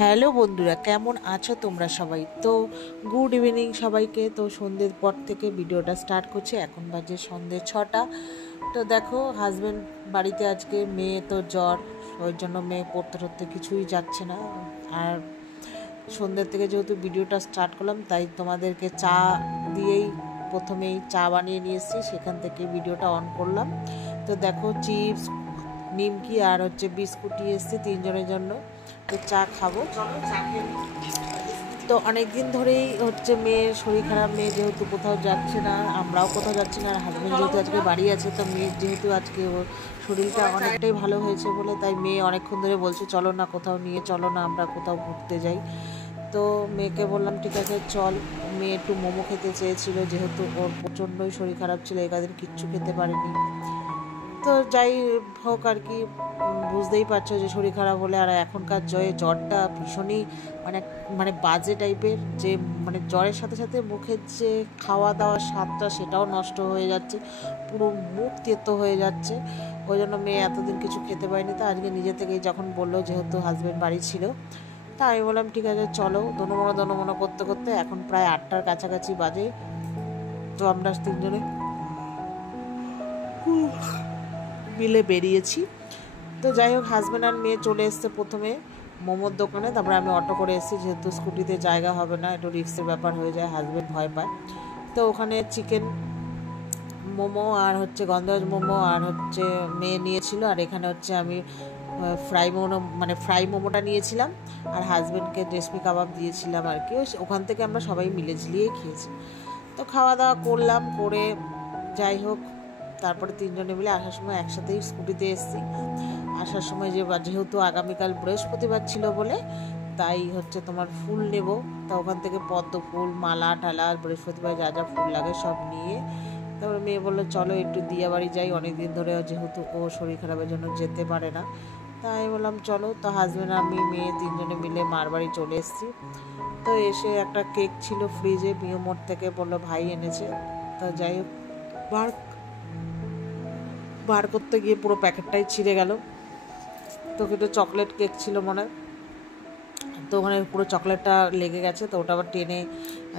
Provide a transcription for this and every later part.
Hello বন্ধুরা, কেমন আছো তোমরা সবাই? তো গুড ইভিনিং সবাইকে। তো সন্ধ্যের পর থেকে ভিডিওটা স্টার্ট করছি। এখন বাজে সন্ধ্যে 6টা। তো দেখো, হাজব্যান্ড বাড়িতে আজকে, মেয়ে তো জ্বর, ওই জন্য মেয়ে পড়তে টড়তে কিছুই যাচ্ছে না। আর সন্ধ্যের থেকে যেহেতু ভিডিওটা স্টার্ট করলাম, তাই তোমাদেরকে চা দিয়েই প্রথমেই চা বানিয়ে নিয়ে এসেছি, সেখান থেকে ভিডিওটা অন করলাম। তো দেখো, চিপস, নিমকি আর বিস্কুট নিয়ে এসেছি তিনজনের জন্য। তো চা খাবো, চলো চা খেয়ে। তো অনেক দিন ধরেই মেয়ের শরীর খারাপ, মেয়ে যেহেতু কোথাও যাচ্ছে না, আমরাও কোথাও যাচ্ছি না। আর হাজব্যান্ড যেহেতু আজকে বাড়ি আছে, তো মেয়ের যেহেতু আজকে ওর শরীরটা অনেকটাই ভালো হয়েছে বলে, তাই মেয়ে অনেকক্ষণ ধরে বলছে চলো না, কোথাও নিয়ে চলো না, আমরা কোথাও ঘুরতে যাই। তো মেয়েকে বললাম ঠিক আছে চল। মেয়ে একটু মোমো খেতে চেয়েছিল, যেহেতু ওর প্রচণ্ডই শরীর খারাপ ছিল, এই কদিন কিচ্ছু খেতে পারেনি। তো যাই হোক আর কি, বুঝতেই পারছো যে শরীর খারাপ হলে, আর এখনকার জ্বরটা ভীষণই মানে মানে বাজে টাইপের, যে মানে জ্বরের সাথে সাথে মুখের যে খাওয়া দাওয়ার স্বাদটা সেটাও নষ্ট হয়ে যাচ্ছে, পুরো মুখ তেতো হয়ে যাচ্ছে। ওই জন্য মেয়ে এতদিন কিছু খেতে পারেনি। তো আজকে নিজে থেকেই যখন বললো, যেহেতু হাজব্যান্ড বাড়ি ছিল, তা আমি বললাম ঠিক আছে চলো। দনমনো করতে করতে এখন প্রায় 8টার কাছাকাছি বাজে। তো আমরা তিনজনে মিলে বেরিয়েছি। তো যাই হোক, হাজব্যান্ড আর মেয়ে চলে এসছে প্রথমে মোমোর দোকানে, তারপরে আমি অটো করে এসেছি, যেহেতু স্কুটিতে জায়গা হবে না, একটু রিস্কের ব্যাপার হয়ে যায়, হাজব্যান্ড ভয় পায়। তো ওখানে চিকেন মোমো আর গন্ধরাজ মোমো আর মেয়ে নিয়েছিল, আর এখানে আমি ফ্রাই মোমোটা নিয়েছিলাম, আর হাজব্যান্ডকে রেশমি কাবাব দিয়েছিলাম আর কি। ওখান থেকে আমরা সবাই মিলে ঝিলিয়েই খেয়েছি। তো খাওয়া দাওয়া করলাম, করে যাই হোক, তারপরে তিনজনে মিলে আসার সময় একসাথেই স্কুটিতে এসেছি। আসার সময় যেহেতু আগামীকাল বৃহস্পতিবার ছিল বলে, তাই তোমার ফুল নেব। তা ওখান থেকে পদ্ম ফুল, মালা টালা, বৃহস্পতিবার যা যা ফুল লাগে সব নিয়ে, তারপরে মেয়ে বললো চলো একটু দিয়া বাড়ি যাই, অনেকদিন ধরে যেহেতু ও শরীর খারাপের জন্য যেতে পারে না। তাই বললাম চলো। তো হাজব্যান্ড, আমি, মেয়ে তিনজনে মিলে মার বাড়ি চলে এসেছি। তো এসে একটা কেক ছিল ফ্রিজে, পিও মোড় থেকে, বললো ভাই এনেছে। তো যাই হোক, বার করতে গিয়ে পুরো প্যাকেটটাই ছিঁড়ে গেল। তো একটা চকলেট কেক ছিল মনে হয়, তো ওখানে পুরো চকলেটটা লেগে গেছে। তো ওটা আবার টেনে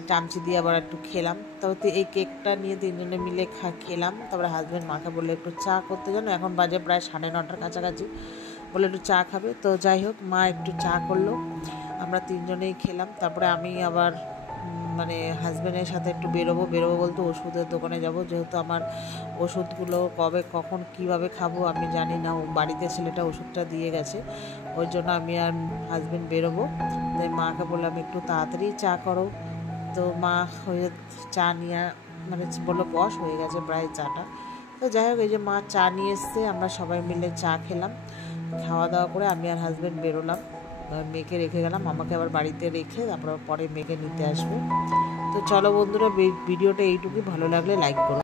চামচি দিয়ে আবার একটু খেলাম। তারপর এই কেকটা নিয়ে তিনজনে মিলে খেলাম। তারপরে হাজব্যান্ড মাকে বললে একটু চা করতে, জানো এখন বাজে প্রায় 9:30 কাছাকাছি, বলে একটু চা খাবে। তো যাই হোক, মা একটু চা করলো, আমরা তিনজনেই খেলাম। তারপরে আমি আবার হাজব্যান্ডের সাথে একটু বেরোবো বলতে ওষুধের দোকানে যাব, যেহেতু আমার ওষুধগুলো কবে কখন কিভাবে খাবো আমি জানি না। বাড়িতে ছেলেটা ওষুধটা দিয়ে গেছে, ওই জন্য আমি আর হাজব্যান্ড বেরোবো। তাই মাকে বললাম একটু তাড়াতাড়ি চা করো। তো মা চা নিয়ে বললো বস, হয়ে গেছে প্রায় চাটা। তো যাই হোক, এই যে মা চা নিয়ে এসছে, আমরা সবাই মিলে চা খেলাম। খাওয়া দাওয়া করে আমি আর হাজব্যান্ড বেরোলাম, মেয়েকে রেখে গেলাম, আমাকে আবার বাড়িতে রেখে তারপর পরে মেয়েকে নিতে আসবো। তো চলো বন্ধুরা, ভিডিওটা এইটুকুই, ভালো লাগলে লাইক করো।